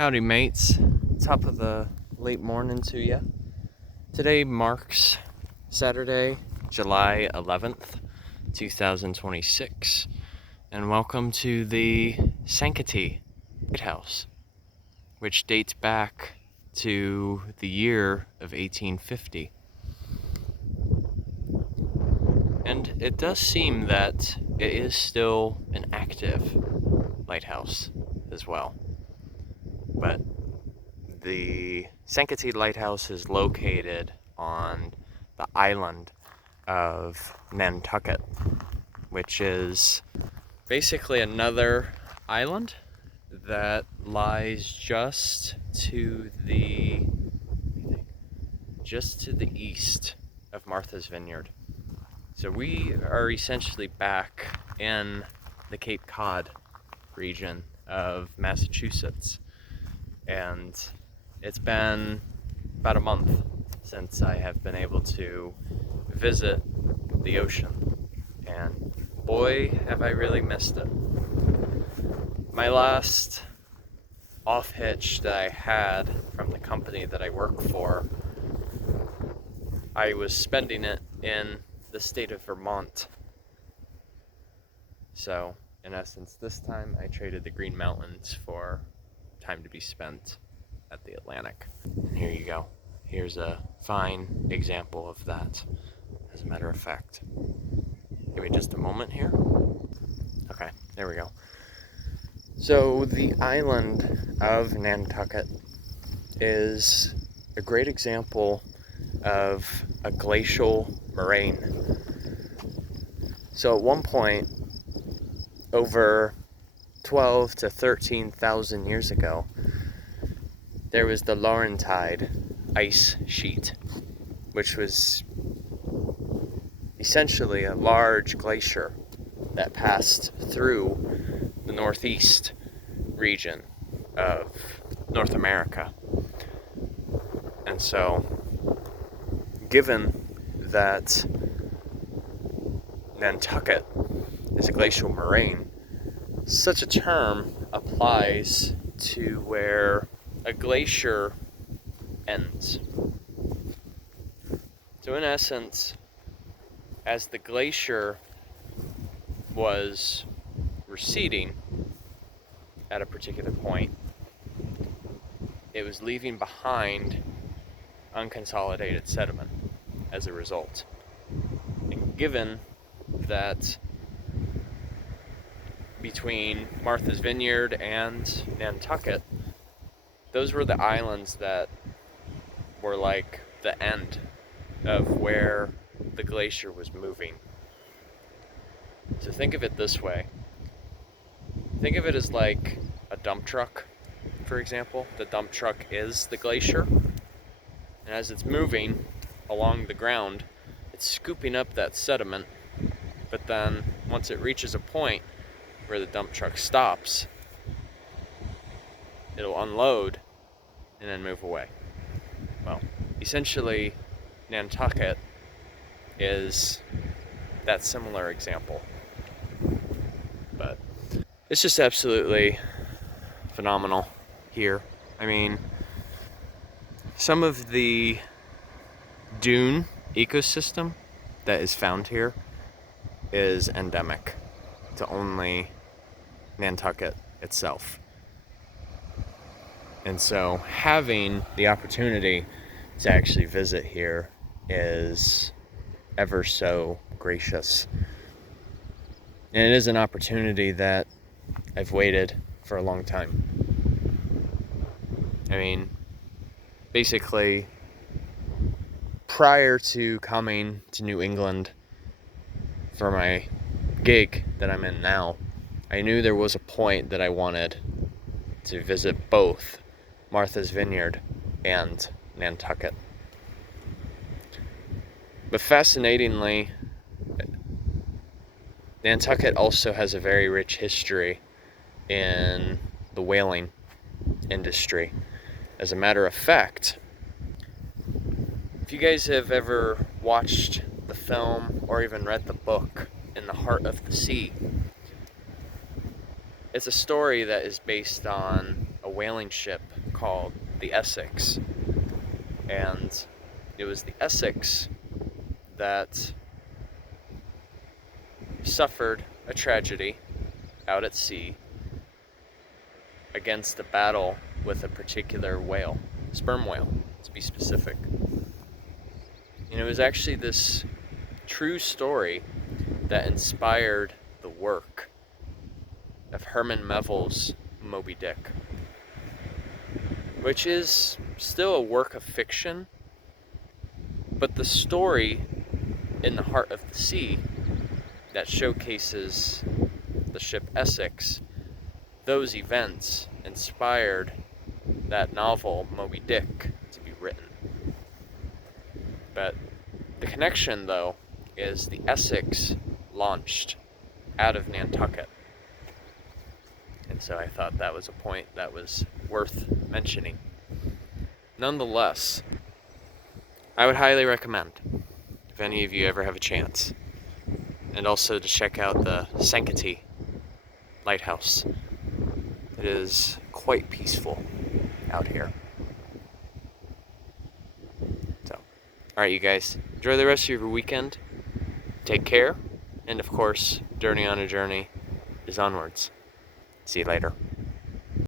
Howdy mates, top of the late morning to ya. Today marks Saturday, July 11th, 2026, and welcome to the Sankaty Lighthouse, which dates back to the year of 1850. And it does seem that it is still an active lighthouse as well. But the Sankaty Lighthouse is located on the island of Nantucket, which is basically another island that lies just to the east of Martha's Vineyard. So we are essentially back in the Cape Cod region of Massachusetts. And it's been about a month since I have been able to visit the ocean. And boy, have I really missed it. My last off-hitch that I had from the company that I work for, I was spending it in the state of Vermont. So, in essence, this time I traded the Green Mountains for time to be spent at the Atlantic. And here you go. Here's a fine example of that, as a matter of fact. Give me just a moment here. Okay, there we go. So the island of Nantucket is a great example of a glacial moraine. So at one point, over 12 to 13,000 years ago, there was the Laurentide ice sheet, which was essentially a large glacier that passed through the northeast region of North America. And so, given that Nantucket is a glacial moraine, such a term applies to where a glacier ends. So in essence, as the glacier was receding at a particular point, it was leaving behind unconsolidated sediment as a result. And given that between Martha's Vineyard and Nantucket, those were the islands that were like the end of where the glacier was moving. So think of it this way. Think of it as like a dump truck, for example. The dump truck is the glacier, and as it's moving along the ground, it's scooping up that sediment, but then once it reaches a point where the dump truck stops, it'll unload and then move away. Well, essentially, Nantucket is that similar example. But it's just absolutely phenomenal here. I mean, some of the dune ecosystem that is found here is endemic to only Nantucket itself. And so having the opportunity to actually visit here is ever so gracious. And it is an opportunity that I've waited for a long time. I mean, basically, prior to coming to New England for my gig that I'm in now, I knew there was a point that I wanted to visit both Martha's Vineyard and Nantucket. But fascinatingly, Nantucket also has a very rich history in the whaling industry. As a matter of fact, if you guys have ever watched the film or even read the book In the Heart of the Sea, it's a story that is based on a whaling ship called the Essex, and it was the Essex that suffered a tragedy out at sea against a battle with a particular whale, sperm whale, to be specific. And it was actually this true story that inspired the work of Herman Melville's Moby Dick, which is still a work of fiction, but the story in the heart of the sea that showcases the ship Essex, those events inspired that novel Moby Dick to be written. But the connection, though, is the Essex launched out of Nantucket. And so I thought that was a point that was worth mentioning. Nonetheless, I would highly recommend, if any of you ever have a chance, and also to check out the Sankaty Lighthouse. It is quite peaceful out here. So, alright, you guys, enjoy the rest of your weekend. Take care, and of course, Journey on a Journey is onwards. See you later.